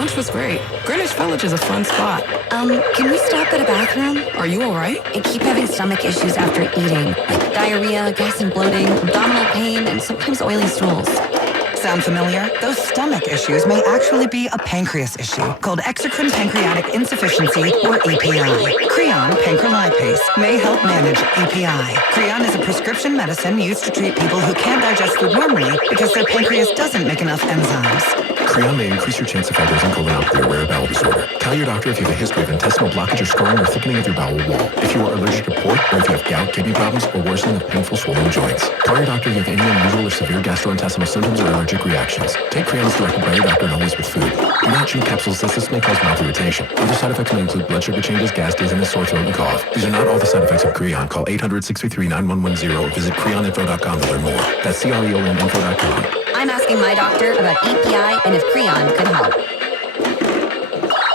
Lunch was great. Greenwich Village is a fun spot. Can we stop at a bathroom? Are you all right? I keep having stomach issues after eating, like diarrhea, gas and bloating, abdominal pain, and sometimes oily stools. Sound familiar? Those stomach issues may actually be a pancreas issue called exocrine pancreatic insufficiency, or EPI. Creon pancrelipase may help manage EPI. Creon is a prescription medicine used to treat people who can't digest food normally because their pancreas doesn't make enough enzymes. Creon may increase your chance of fibrosing colonopathy, a rare bowel disorder. Tell your doctor if you have a history of intestinal blockage or scarring or thickening of your bowel wall. If you are allergic to pork, or if you have gout, kidney problems, or worsening of painful swollen joints. Tell your doctor if you have any unusual or severe gastrointestinal symptoms or allergic reactions. Take Creon as directed by your doctor and always with food. Do not chew capsules as this may cause mouth irritation. Other side effects may include blood sugar changes, gas, dizziness, sore throat, and cough. These are not all the side effects of Creon. Call 800-633-9110 or visit creoninfo.com to learn more. That's creoninfo.com. I'm asking my doctor about EPI and if Creon could help.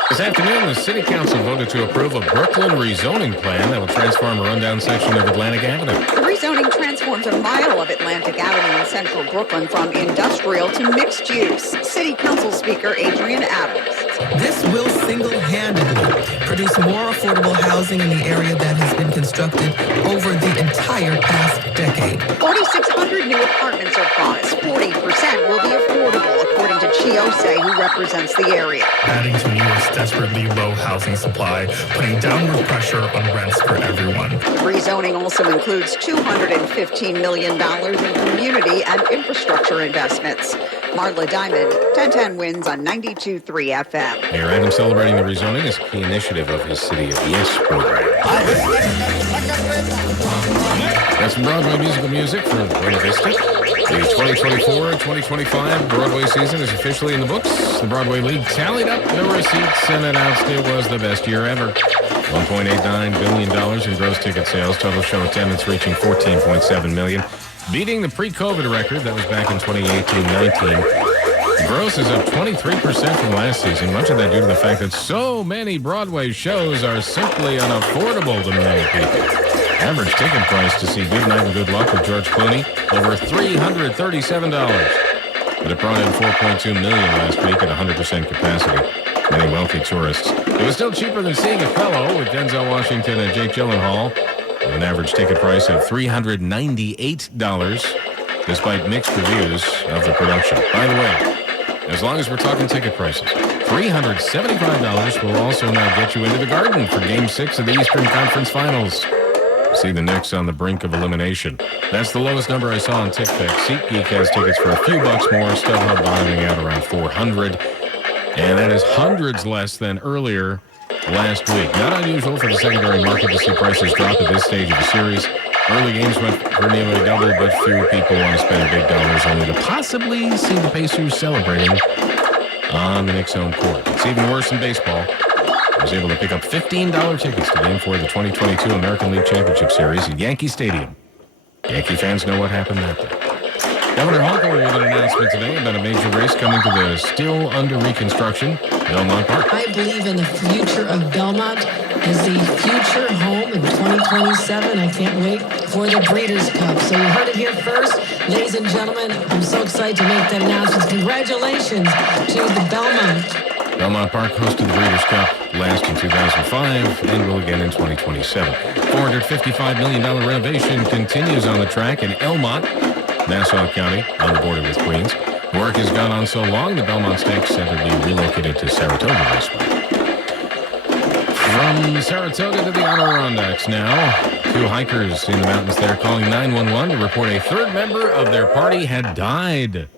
This afternoon, the City Council voted to approve a Brooklyn rezoning plan that will transform a rundown section of Atlantic Avenue. The rezoning transforms a mile of Atlantic Avenue in central Brooklyn from industrial to mixed use. City Council Speaker Adrian Adams. This will single-handedly produce more affordable housing in the area that has been constructed over the entire past decade. 4,600 new apartments are promised. 40% will be affordable, according to Chiose, who represents the area. Adding to New York's desperately low housing supply, putting downward pressure on rents for everyone. Rezoning also includes $215 million in community and infrastructure investments. Marla Diamond, 1010 wins on 92.3 FM. Mayor Adams celebrating the rezoning is a key initiative of his City of Yes program. That's some Broadway music for Buena Vista. The 2024-2025 Broadway season is officially in the books. The Broadway League tallied up the receipts and announced it was the best year ever. $1.89 billion in gross ticket sales, total show attendance reaching 14.7 million, beating the pre-COVID record that was back in 2018-19. The gross is up 23% from last season, much of that due to the fact that so many Broadway shows are simply unaffordable to many people. Average ticket price to see Good Night and Good Luck with George Clooney, over $337. But it brought in $4.2 million last week at 100% capacity. Many wealthy tourists. It was still cheaper than seeing Othello with Denzel Washington and Jake Gyllenhaal, with an average ticket price of $398, despite mixed reviews of the production. By the way, as long as we're talking ticket prices, $375 will also now get you into the Garden for Game 6 of the Eastern Conference Finals. See the Knicks on the brink of elimination. That's the lowest number I saw on TickPick. SeatGeek has tickets for a few bucks more. StubHub bottoming out around $400. And that is hundreds less than earlier last week. Not unusual for the secondary market to see prices drop at this stage of the series. Early games went for nearly double, but few people want to spend big dollars only to possibly see the Pacers celebrating on the Knicks' home court. It's even worse in baseball. I was able to pick up $15 tickets to Game 4 of the 2022 American League Championship Series at Yankee Stadium. Yankee fans know what happened that day. Governor Hochul with an announcement today about a major race coming to the still under reconstruction Belmont Park. I believe in the future of Belmont as the future home in 2027. I can't wait for the Breeders' Cup. So you heard it here first. Ladies and gentlemen, I'm so excited to make that announcement. Congratulations to the Belmont. Belmont Park hosted the Breeders' Cup last in 2005 and will again in 2027. $455 million renovation continues on the track in Elmont, Nassau County, on the border with Queens. Work has gone on so long, the Belmont Stakes Center being relocated to Saratoga this week. From Saratoga to the Adirondacks now. Two hikers in the mountains there calling 911 to report a third member of their party had died.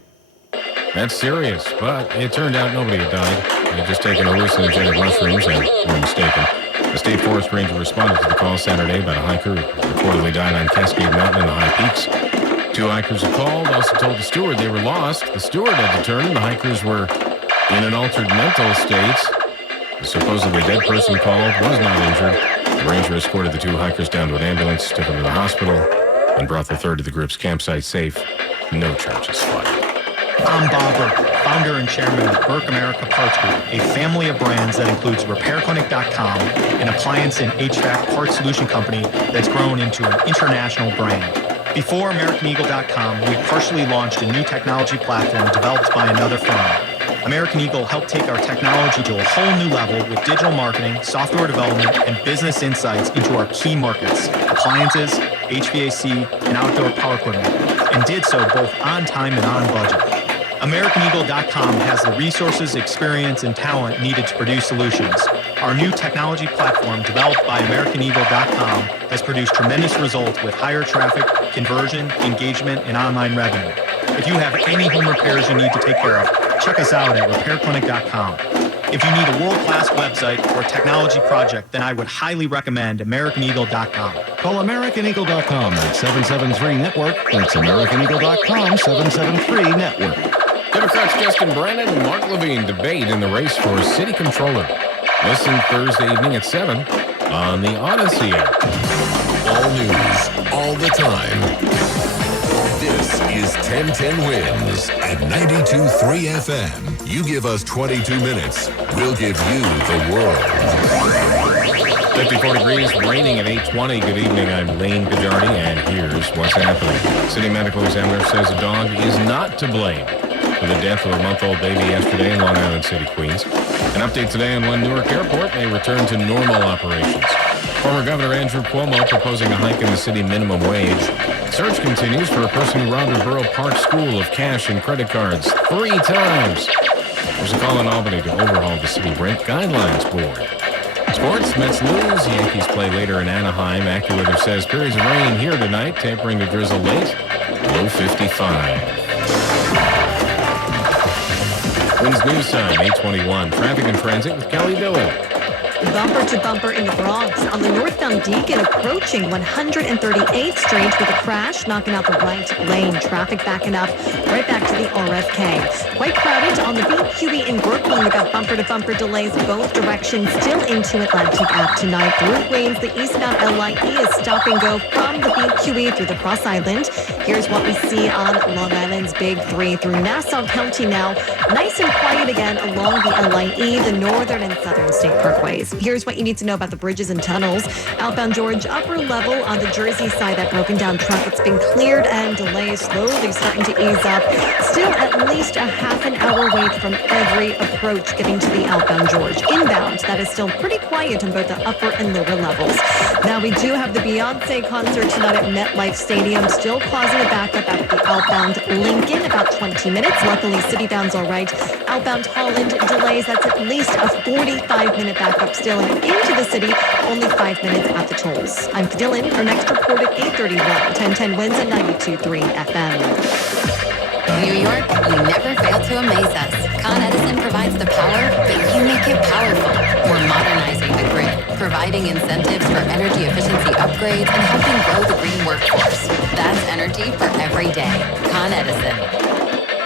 That's serious, but it turned out nobody had died. They had just taken hallucinogenic mushrooms and were mistaken. The state forest ranger responded to the call Saturday about a hiker who reportedly died on Cascade Mountain in the high peaks. Two hikers who called also told the steward they were lost. The steward had determined the hikers were in an altered mental state. The supposedly dead person called was not injured. The ranger escorted the two hikers down to an ambulance, took them to the hospital, and brought the third to the group's campsite safe. No charges filed. I'm Bob Burke, founder and chairman of Burke America Parts Group, a family of brands that includes RepairClinic.com, an appliance and HVAC parts solution company that's grown into an international brand. Before AmericanEagle.com, we partially launched a new technology platform developed by another firm. American Eagle helped take our technology to a whole new level with digital marketing, software development, and business insights into our key markets, appliances, HVAC, and outdoor power equipment, and did so both on time and on budget. AmericanEagle.com has the resources, experience, and talent needed to produce solutions. Our new technology platform, developed by AmericanEagle.com, has produced tremendous results with higher traffic, conversion, engagement, and online revenue. If you have any home repairs you need to take care of, check us out at RepairClinic.com. If you need a world-class website or technology project, then I would highly recommend AmericanEagle.com. Call AmericanEagle.com at 773-NETWORK. That's AmericanEagle.com, 773-NETWORK. Democrats Justin Brannan and Mark Levine debate in the race for city controller. Listen Thursday evening at 7 on the Odyssey app. All news, all the time. This is 1010 Wins at 92.3 FM. You give us 22 minutes, we'll give you the world. 54 degrees, raining at 8:20. Good evening, I'm Lane Gajardi, and here's what's happening. City medical examiner says a dog is not to blame for the death of a month-old baby yesterday in Long Island City, Queens. An update today on when Newark Airport may return to normal operations. Former Governor Andrew Cuomo proposing a hike in the city minimum wage. Search continues for a person who robbed a Borough Park school of cash and credit cards 3 times. There's a call in Albany to overhaul the city rent guidelines board. Sports, Mets lose. Yankees play later in Anaheim. AccuWeather says periods of rain here tonight, tapering to drizzle late. Low 55. Winds News Time, 8:21. Traffic and transit with Kelly Dillon. Bumper to bumper in the Bronx on the northbound Deacon approaching 138th Street with a crash knocking out the right lane. Traffic backing up right back to the RFK. Quite crowded on the BQE in Brooklyn. We got bumper to bumper delays both directions still into Atlantic Ave tonight. Through Queens, the eastbound LIE is stop and go from the BQE through the Cross Island. Here's what we see on Long Island's Big 3 through Nassau County now. Nice and quiet again along the LIE, the northern and southern state parkways. Here's what you need to know about the bridges and tunnels. Outbound George, upper level on the Jersey side, that broken down truck. It's been cleared and delays slowly starting to ease up. Still at least a half an hour wait from every approach getting to the outbound George. Inbound, that is still pretty quiet on both the upper and lower levels. Now we do have the Beyonce concert tonight at MetLife Stadium, still causing a backup at the outbound Lincoln, about 20 minutes. Luckily, citybound's all right. Outbound Holland delays, that's at least a 45-minute backup still into the city, only 5 minutes at the tolls. I'm Dylan. Our next report at 8:31. 1010 Wins at 92.3 FM. New York, you never fail to amaze us. Con Edison provides the power, but you make it powerful. We're modernizing the grid, providing incentives for energy efficiency upgrades, and helping grow the green workforce. That's energy for every day. Con Edison.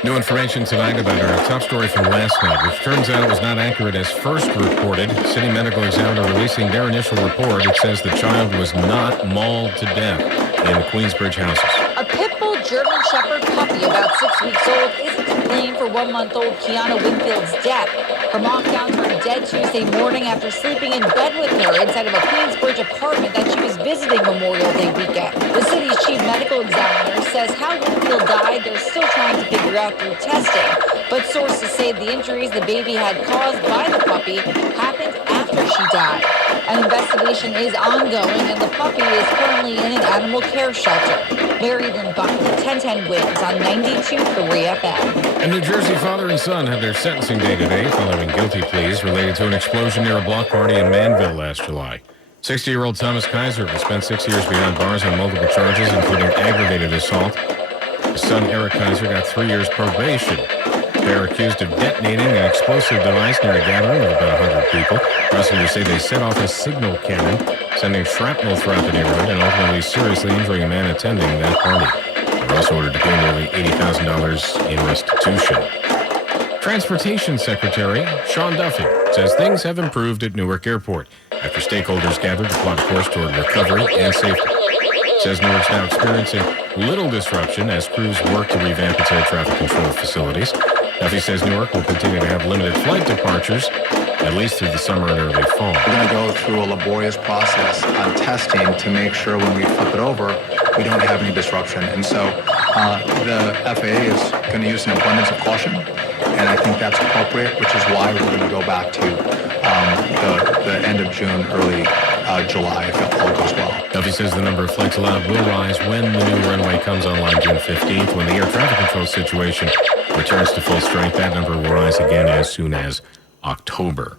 New information tonight about our top story from last night, which turns out was not accurate as first reported. City medical examiner releasing their initial report. It says the child was not mauled to death in the Queensbridge houses. A pit bull German Shepherd puppy about 6 weeks old isn't to blame for 1-month-old Kiana Winfield's death. Her mom found her dead Tuesday morning after sleeping in bed with her inside of a Queensbridge apartment that she was visiting Memorial Day weekend. The city's chief medical examiner says how Winfield died, they're still trying to figure out through testing. But sources say the injuries the baby had caused by the puppy happened after she died. An investigation is ongoing, and the puppy is currently in an animal care shelter. Mary Lynn Buckley, 1010 Wins on 92.3 FM. A New Jersey father and son had their sentencing day today following guilty pleas related to an explosion near a block party in Manville last July. 60-year-old Thomas Kaiser will spend 6 years behind bars on multiple charges, including aggravated assault. His son, Eric Kaiser, got 3 years probation. They're accused of detonating an explosive device near a gathering of about 100 people. Prosecutors say they set off a signal cannon, sending shrapnel throughout the neighborhood and ultimately seriously injuring a man attending that party. They're also ordered to pay nearly $80,000 in restitution. Transportation Secretary Sean Duffy says things have improved at Newark Airport after stakeholders gathered to plot a course toward recovery and safety. Says Newark's now experiencing little disruption as crews work to revamp its air traffic control facilities. Duffy says Newark will continue to have limited flight departures, at least through the summer and early fall. We're going to go through a laborious process on testing to make sure when we flip it over, we don't have any disruption. And so the FAA is going to use an abundance of caution, and I think that's appropriate, which is why we're going to go back to the end of June, early July, if it all goes well. Duffy says the number of flights allowed will rise when the new runway comes online June 15th. When the air traffic control situation returns to full strength, that number will rise again as soon as October.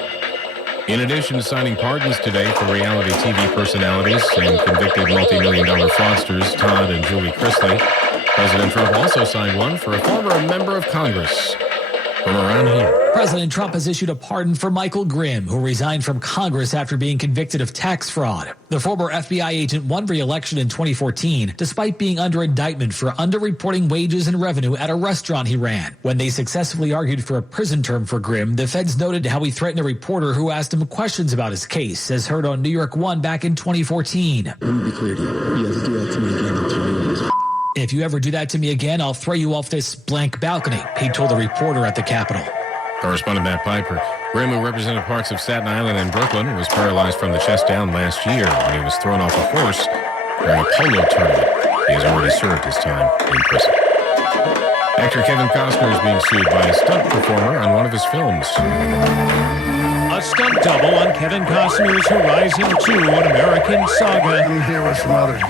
In addition to signing pardons today for reality TV personalities and convicted multi-million-dollar fraudsters Todd and Julie Chrisley, President Trump also signed one for a former member of Congress from around here. President Trump has issued a pardon for Michael Grimm, who resigned from Congress after being convicted of tax fraud. The former FBI agent won re-election in 2014, despite being under indictment for underreporting wages and revenue at a restaurant he ran. When they successfully argued for a prison term for Grimm, the feds noted how he threatened a reporter who asked him questions about his case, as heard on New York One back in 2014. Let me be clear to you. You have to do that to me again, I'll throw you. If you ever do that to me again, I'll throw you off this blank balcony, he told a reporter at the Capitol. Correspondent Matt Piper. Grimm, who represented parts of Staten Island and Brooklyn, was paralyzed from the chest down last year when he was thrown off a horse during a polo tournament. He has already served his time in prison. Actor Kevin Costner is being sued by a stunt performer on one of his films. A stunt double on Kevin Costner's Horizon 2, an American saga. I'm here with some others,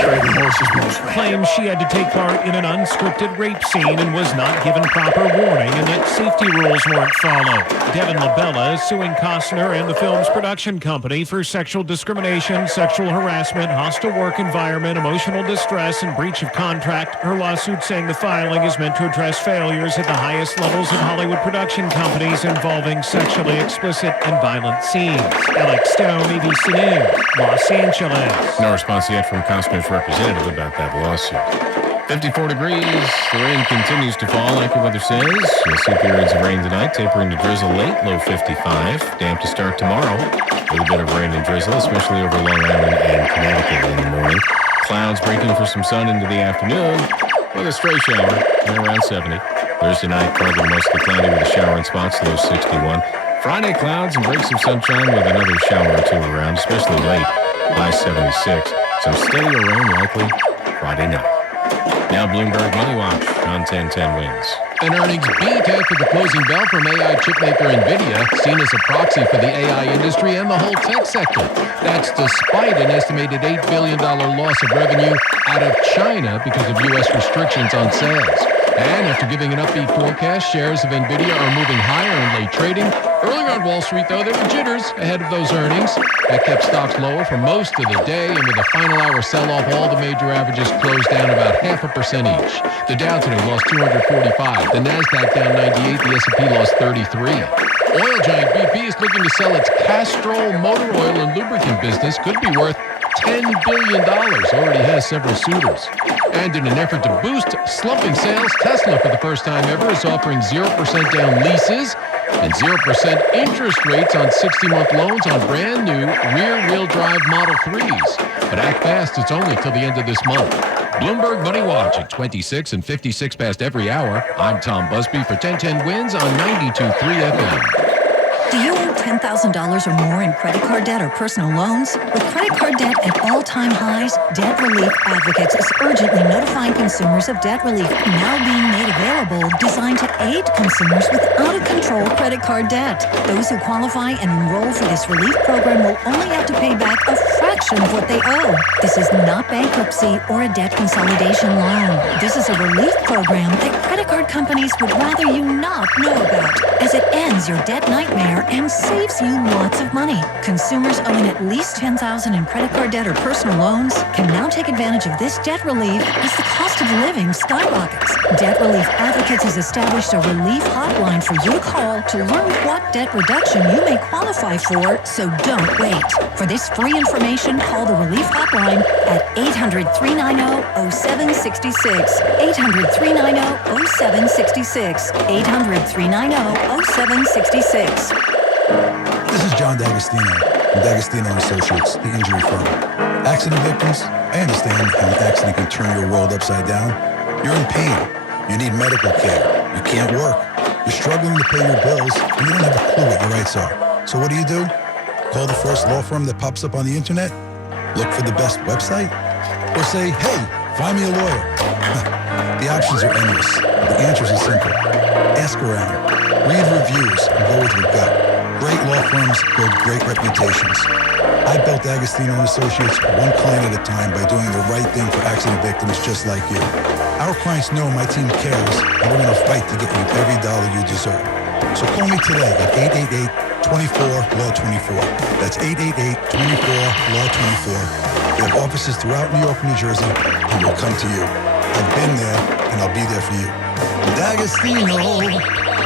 trading horses mostly. Claims she had to take part in an unscripted rape scene and was not given proper warning and that safety rules weren't followed. Devin LaBella is suing Costner and the film's production company for sexual discrimination, sexual harassment, hostile work environment, emotional distress, and breach of contract. Her lawsuit saying the filing is meant to address failures at the highest levels of Hollywood production companies involving sexually explicit and violent scenes. Alex Stone, ABC News, Los Angeles. No response yet from Costner's representative about that lawsuit. 54 degrees. The rain continues to fall, AccuWeather says. You'll see periods of rain tonight, tapering to drizzle late, low 55. Damp to start tomorrow, with a bit of rain and drizzle, especially over Long Island and Connecticut in the morning. Clouds breaking for some sun into the afternoon, with a stray shower at around 70. Thursday night, partly mostly cloudy with a shower in spots, low 61. Friday, clouds and breaks of sunshine with another shower or two around, especially late, high 76. Some steadier rain likely Friday night. Now Bloomberg Money Watch on 1010 Wins. An earnings beat after the closing bell from AI chipmaker NVIDIA, seen as a proxy for the AI industry and the whole tech sector. That's despite an estimated $8 billion loss of revenue out of China because of U.S. restrictions on sales. And after giving an upbeat forecast, shares of NVIDIA are moving higher in late trading. Earlier on Wall Street, though, there were jitters ahead of those earnings. That kept stocks lower for most of the day, and with a final hour sell-off, all the major averages closed down about 0.5% each. The Dow today lost 245, the NASDAQ down 98, the S&P lost 33. Oil giant BP is looking to sell its Castrol motor oil and lubricant business. Could be worth $10 billion. Already has several suitors. And in an effort to boost slumping sales, Tesla, for the first time ever, is offering 0% down leases and 0% interest rates on 60-month loans on brand new rear-wheel drive Model 3s. But act fast, it's only till the end of this month. Bloomberg Money Watch at 26 and 56 past every hour. I'm Tom Busby for 1010 Wins on 92.3 FM. Do you owe $10,000 or more in credit card debt or personal loans? With credit card debt at all-time highs, Debt Relief Advocates is urgently notifying consumers of debt relief now being made available, designed to aid consumers with out-of-control credit card debt. Those who qualify and enroll for this relief program will only have to pay back a fraction of what they owe. This is not bankruptcy or a debt consolidation loan. This is a relief program that credit card companies would rather you not know about, as it ends your debt nightmare and saves you lots of money. Consumers owing at least $10,000 in credit card debt or personal loans can now take advantage of this debt relief as the cost of living skyrockets. Debt Relief Advocates has established a relief hotline for you to call to learn what debt reduction you may qualify for, so don't wait. For this free information, call the relief hotline at 800-390-0766. 800-390-0766. 800-390-0766. This is John D'Agostino from D'Agostino & Associates, the injury firm. Accident victims, I understand how an accident can turn your world upside down. You're in pain. You need medical care. You can't work. You're struggling to pay your bills, and you don't have a clue what your rights are. So what do? Call the first law firm that pops up on the internet? Look for the best website? Or say, hey, find me a lawyer? The options are endless. The answers are simple. Ask around. Read reviews and go with your gut. Great law firms build great reputations. I built D'Agostino & Associates one client at a time by doing the right thing for accident victims just like you. Our clients know my team cares, and we're going to fight to get you every dollar you deserve. So call me today at 888-24-LAW-24. That's 888-24-LAW-24. We have offices throughout New York and New Jersey, and we'll come to you. I've been there, and I'll be there for you. D'Agostino,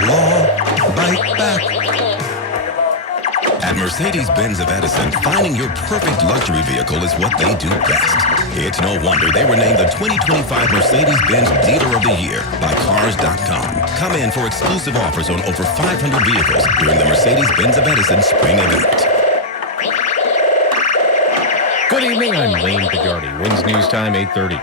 Law, Bite Back. At Mercedes-Benz of Edison, finding your perfect luxury vehicle is what they do best. It's no wonder they were named the 2025 Mercedes-Benz Dealer of the Year by Cars.com. Come in for exclusive offers on over 500 vehicles during the Mercedes-Benz of Edison Spring Event. Good evening, I'm Lane Pajardi. Wins News Time, 8:30.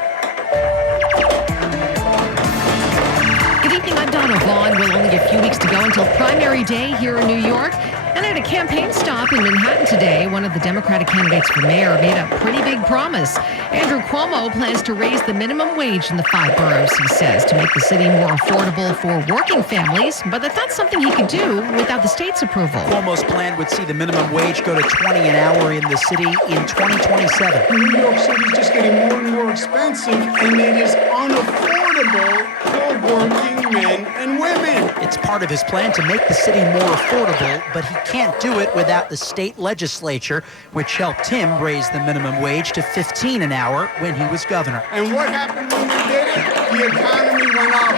Good evening, I'm Donna Vaughn. Well, only a few weeks to go until primary day here in New York. And at a campaign stop in Manhattan today, one of the Democratic candidates for mayor made a pretty big promise. Andrew Cuomo plans to raise the minimum wage in the 5 boroughs, he says, to make the city more affordable for working families, but that's not something he could do without the state's approval. Cuomo's plan would see the minimum wage go to $20 an hour in the city in 2027. New York City's just getting more and more expensive, and it is unaffordable for working men and women. It's part of his plan to make the city more affordable, but he can't do it without the state legislature, which helped him raise the minimum wage to $15 an hour when he was governor. And what happened when we did it? The economy went up,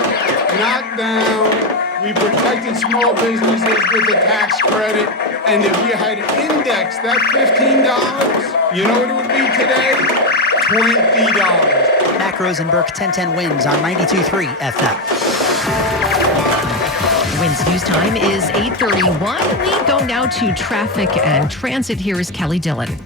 not down. We protected small businesses with the tax credit. And if you had indexed that $15, you know what it would be today? $20. Mac Rosenberg, 1010 Wins on 92.3 FM. Wins News Time is 8:31. We go now to traffic and transit. Here is Kelly Dillon.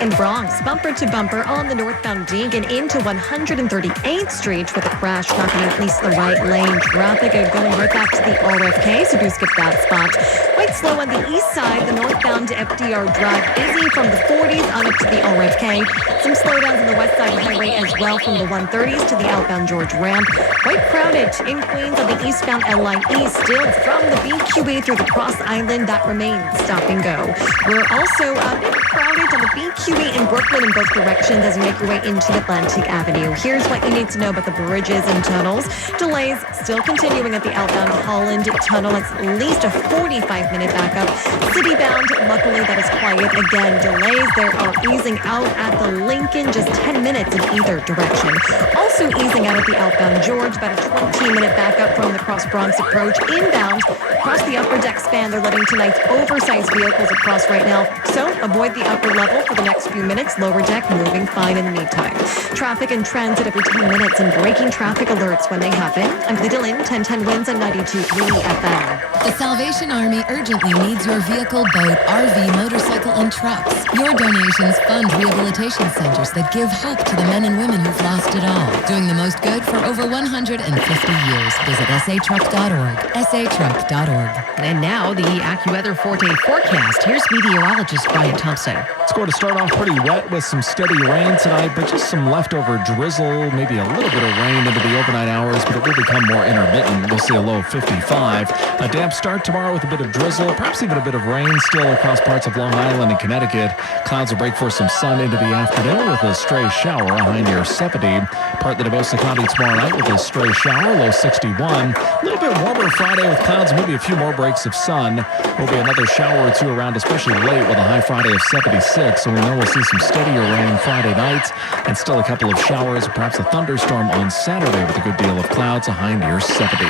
In Bronx, bumper to bumper on the northbound Deegan into 138th Street with a crash knocking out at least the right lane. Traffic going right back to the RFK, so do skip that spot. Quite slow on the east side, the northbound FDR Drive busy from the 40s on up to the RFK. Some slowdowns on the west side of the highway as well from the 130s to the outbound George Ramp. Quite crowded in Queens on the eastbound L-Line East, still from the BQE through the Cross Island, that remains stop and go. We're also a bit crowded on the BQE in Brooklyn in both directions as you make your way into Atlantic Avenue. Here's what you need to know about the bridges and tunnels. Delays still continuing at the outbound Holland Tunnel. It's at least a 45-minute backup. Citybound, luckily that is quiet. Again, delays there are easing out at the Lincoln, just 10 minutes in either direction. Also easing out at the outbound George, about a 20-minute backup from the Cross Bronx approach. Inbound, across the upper deck span, they're letting tonight's oversized vehicles across right now. So avoid the upper level for the next few minutes. Lower deck moving fine in the meantime. Traffic and transit every 10 minutes and breaking traffic alerts when they happen. I'm Kelly Dillon, 1010 Wins on 92.3 FM. The Salvation Army urgently needs your vehicle, boat, RV, motorcycle, and trucks. Your donations fund rehabilitation centers that give hope to the men and women who've lost it all. Doing the most good for over 150 years. Visit satruck.org. satruck.org. And now the AccuWeather 4-day forecast. Here's meteorologist Brian Thompson. It's going to start off pretty wet with some steady rain tonight, but just some leftover drizzle, maybe a little bit of rain into the overnight hours, but it will become more intermittent. We'll see a low of 55. A damp start tomorrow with a bit of drizzle, perhaps even a bit of rain still across parts of Long Island and Connecticut. Clouds will break for some sun into the afternoon with a stray shower, a high near 70. Partly to most of the county tomorrow night with a stray shower, low 61. A little bit warmer Friday with clouds, maybe a few more breaks of sun. Will be another shower or two around, especially late with a high Friday of 76. So we know we'll see some steadier rain Friday night and still a couple of showers, perhaps a thunderstorm on Saturday with a good deal of clouds, a high near 70.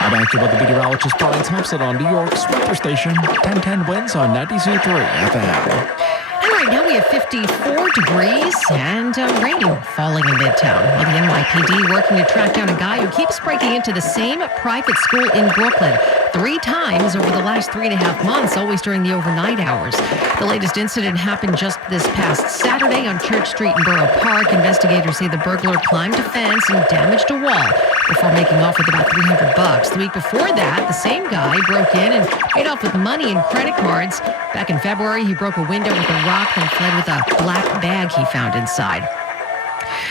I'm AccuWeather meteorologist Brian Thompson on New York's weather station, 1010 Wins on 92.3 FM. And right now we have 54 degrees and rain falling in Midtown. Well, the NYPD working to track down a guy who keeps breaking into the same private school in Brooklyn 3 times over the last 3.5 months, always during the overnight hours. The latest incident happened just this past Saturday on Church Street in Borough Park. Investigators say the burglar climbed a fence and damaged a wall before making off with about $300. The week before that, the same guy broke in and paid off with money and credit cards. Back in February, he broke a window with a rock and fled with a black bag he found inside.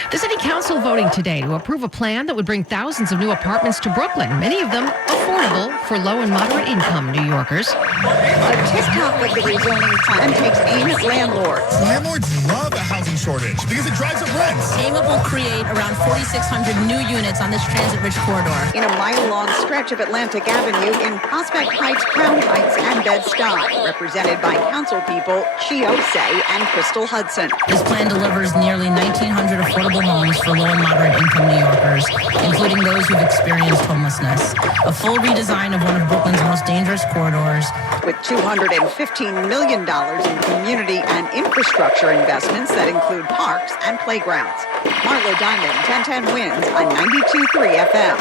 The city council voting today to approve a plan that would bring thousands of new apartments to Brooklyn, many of them affordable for low and moderate income New Yorkers. A TikTok like the rezoning plan takes aim at landlords. Landlords love a housing shortage because it drives up rents. AIMA will create around 4,600 new units on this transit-rich corridor. In a mile-long stretch of Atlantic Avenue in Prospect Heights, Crown Heights, and Bed-Stuy, represented by council people Chiose and Crystal Hudson. This plan delivers nearly 1,900 affordable homes for low and moderate income New Yorkers, including those who've experienced homelessness. A full redesign of one of Brooklyn's most dangerous corridors. With $215 million in community and infrastructure investments that include parks and playgrounds. Marlo Diamond, 1010 Wins on 92.3 FM.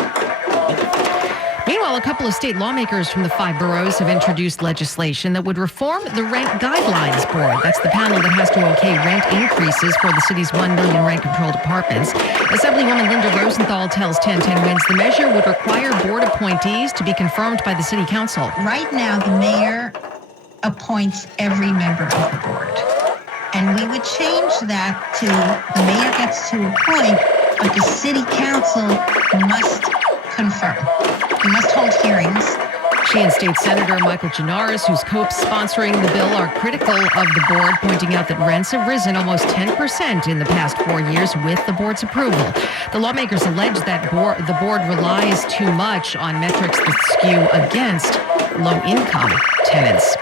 Meanwhile, a couple of state lawmakers from the 5 boroughs have introduced legislation that would reform the Rent Guidelines Board. That's the panel that has to okay rent increases for the city's 1 million rent-controlled apartments. Assemblywoman Linda Rosenthal tells 1010 Wins the measure would require board appointees to be confirmed by the city council. Right now, the mayor appoints every member of the board. And we would change that to the mayor gets to appoint, but the city council must confirm. We must hold hearings. She and State Senator Michael Gianaris, who's co-sponsoring the bill, are critical of the board, pointing out that rents have risen almost 10% in the past 4 years with the board's approval. The lawmakers allege that the board relies too much on metrics that skew against low-income tenants.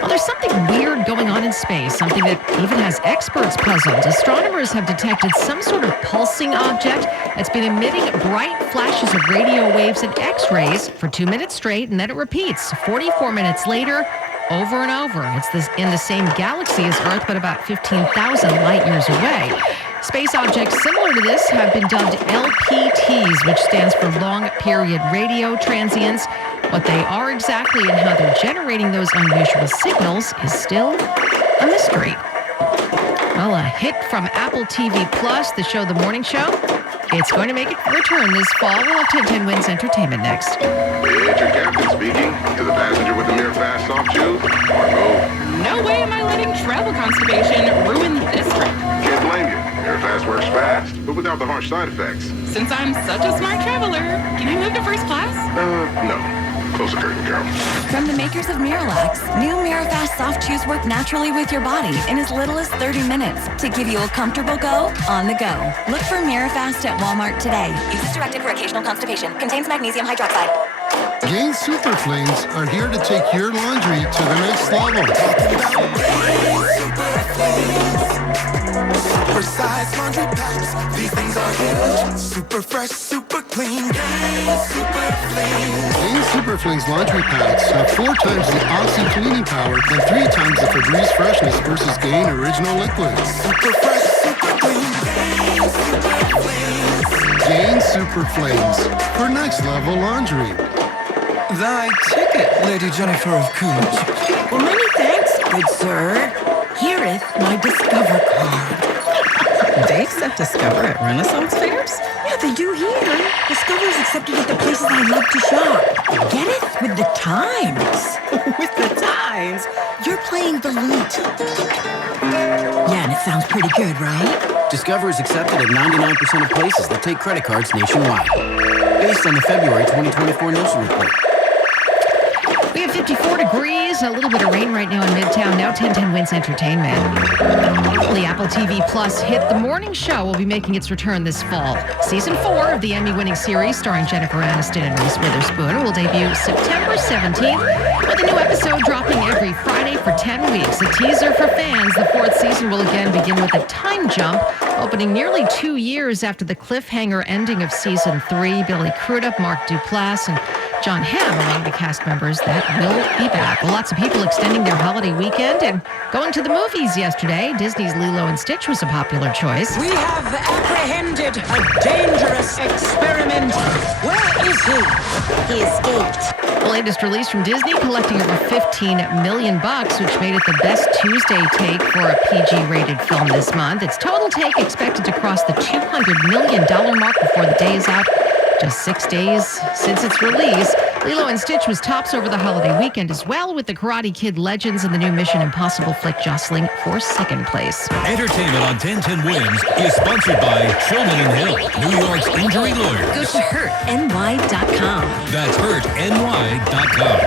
Well, there's something weird going on in space, something that even has experts puzzled. Astronomers have detected some sort of pulsing object that's been emitting bright flashes of radio waves and X-rays for 2 minutes straight, and then it repeats 44 minutes later, over and over. It's in the same galaxy as Earth, but about 15,000 light years away. Space objects similar to this have been dubbed LPTs, which stands for Long Period Radio Transients. What they are exactly and how they're generating those unusual signals is still a mystery. Well, a hit from Apple TV Plus, the show The Morning Show. It's going to make its return this fall. We'll have 1010 Wins Entertainment next. It's your captain speaking. To the passenger with the mirror fast soft shoes. No way am I letting travel constipation ruin this trip. Can't blame you. Mirror fast works fast, but without the harsh side effects. Since I'm such a smart traveler, can I move to first class? No. Close the curtain, Carol. From the makers of Miralax, new Mirafast soft chews work naturally with your body in as little as 30 minutes to give you a comfortable go on the go. Look for Mirafast at Walmart today. Use as directed for occasional constipation. Contains magnesium hydroxide. Gain Super Flings are here to take your laundry to the next level. Super size laundry packs. These things are huge. Super fresh, super clean. Gain Super Flings. Gain Super Flings laundry packs have 4 times the Oxy cleaning power and 3 times the Febreze freshness versus Gain Original Liquid. Super fresh, super clean. Gain Super Flings. Gain Super Flings for next level laundry. Thy ticket, Lady Jennifer of Coolidge. Well, many thanks, good sir. Hereth my Discover card. They accept Discover at Renaissance fairs? Yeah, they do here. Discover's accepted at the places I love to shop. Get it? With the times. With the times? You're playing the lute. Yeah, and it sounds pretty good, right? Discover is accepted at 99% of places that take credit cards nationwide. Based on the February 2024 Nielsen report. We have 54 degrees, a little bit of rain right now in Midtown. Now 1010 Wins Entertainment. The Apple TV Plus hit The Morning Show will be making its return this fall. Season 4 of the Emmy-winning series starring Jennifer Aniston and Reese Witherspoon will debut September 17th, with a new episode dropping every Friday for 10 weeks. A teaser for fans, the 4th season will again begin with a time jump, opening nearly 2 years after the cliffhanger ending of Season 3. Billy Crudup, Mark Duplass, and John Hamm among the cast members that will be back. Well, lots of people extending their holiday weekend and going to the movies yesterday. Disney's Lilo and Stitch was a popular choice. We have apprehended a dangerous experiment. Where is he? He escaped. The latest release from Disney collecting over $15 million, which made it the best Tuesday take for a PG-rated film this month. Its total take expected to cross the $200 million mark before the day is out. Just 6 days since its release, Lilo and Stitch was tops over the holiday weekend as well, with the Karate Kid Legends and the new Mission Impossible flick jostling for second place. Entertainment on 1010 Wins is sponsored by Shulman & Hill, New York's injury lawyers. Go to hurtny.com. That's hurtny.com.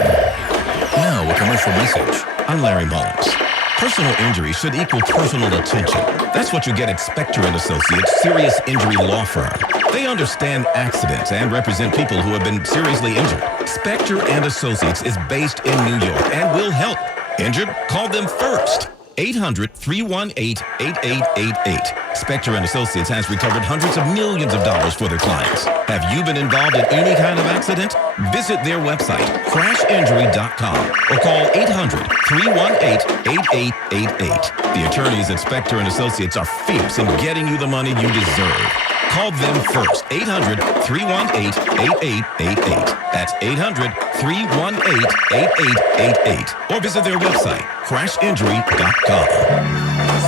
Now a commercial message. I'm Larry Mullins. Personal injury should equal personal attention. That's what you get at Spector & Associates Serious Injury Law Firm. They understand accidents and represent people who have been seriously injured. Spector & Associates is based in New York and will help. Injured? Call them first. 800-318-8888. Spector & Associates has recovered hundreds of millions of dollars for their clients. Have you been involved in any kind of accident? Visit their website, crashinjury.com, or call 800-318-8888. The attorneys at Spector & Associates are fierce in getting you the money you deserve. Call them first, 800-318-8888. That's 800-318-8888. Or visit their website, crashinjury.com.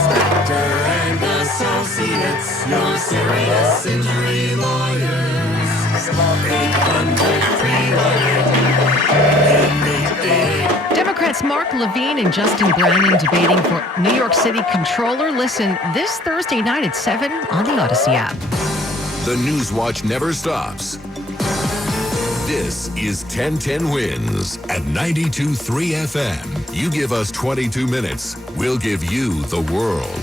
Spector and Associates, your serious injury lawyers. 800-318-8888. Democrats Mark Levine and Justin Brannan debating for New York City Controller. Listen this Thursday night at 7 on the Odyssey app. The News Watch never stops. This is 1010 Wins at 92.3 FM. You give us 22 minutes, we'll give you the world.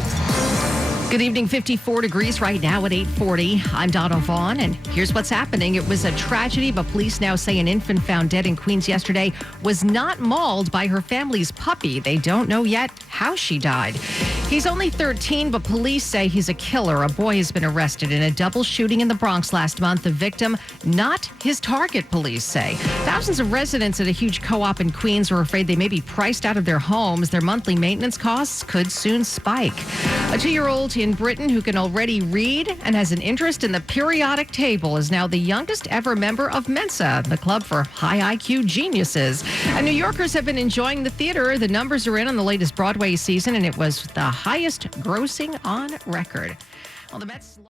Good evening, 54 degrees right now at 8:40. I'm Donna Vaughn, and here's what's happening. It was a tragedy, but police now say an infant found dead in Queens yesterday was not mauled by her family's puppy. They don't know yet how she died. He's only 13, but police say he's a killer. A boy has been arrested in a double shooting in the Bronx last month. The victim, not his target, police say. Thousands of residents at a huge co-op in Queens are afraid they may be priced out of their homes. Their monthly maintenance costs could soon spike. A 2-year-old in Britain who can already read and has an interest in the periodic table is now the youngest ever member of Mensa, the club for high IQ geniuses. And New Yorkers have been enjoying the theater. The numbers are in on the latest Broadway season, and it was the highest grossing on record. Well, the Mets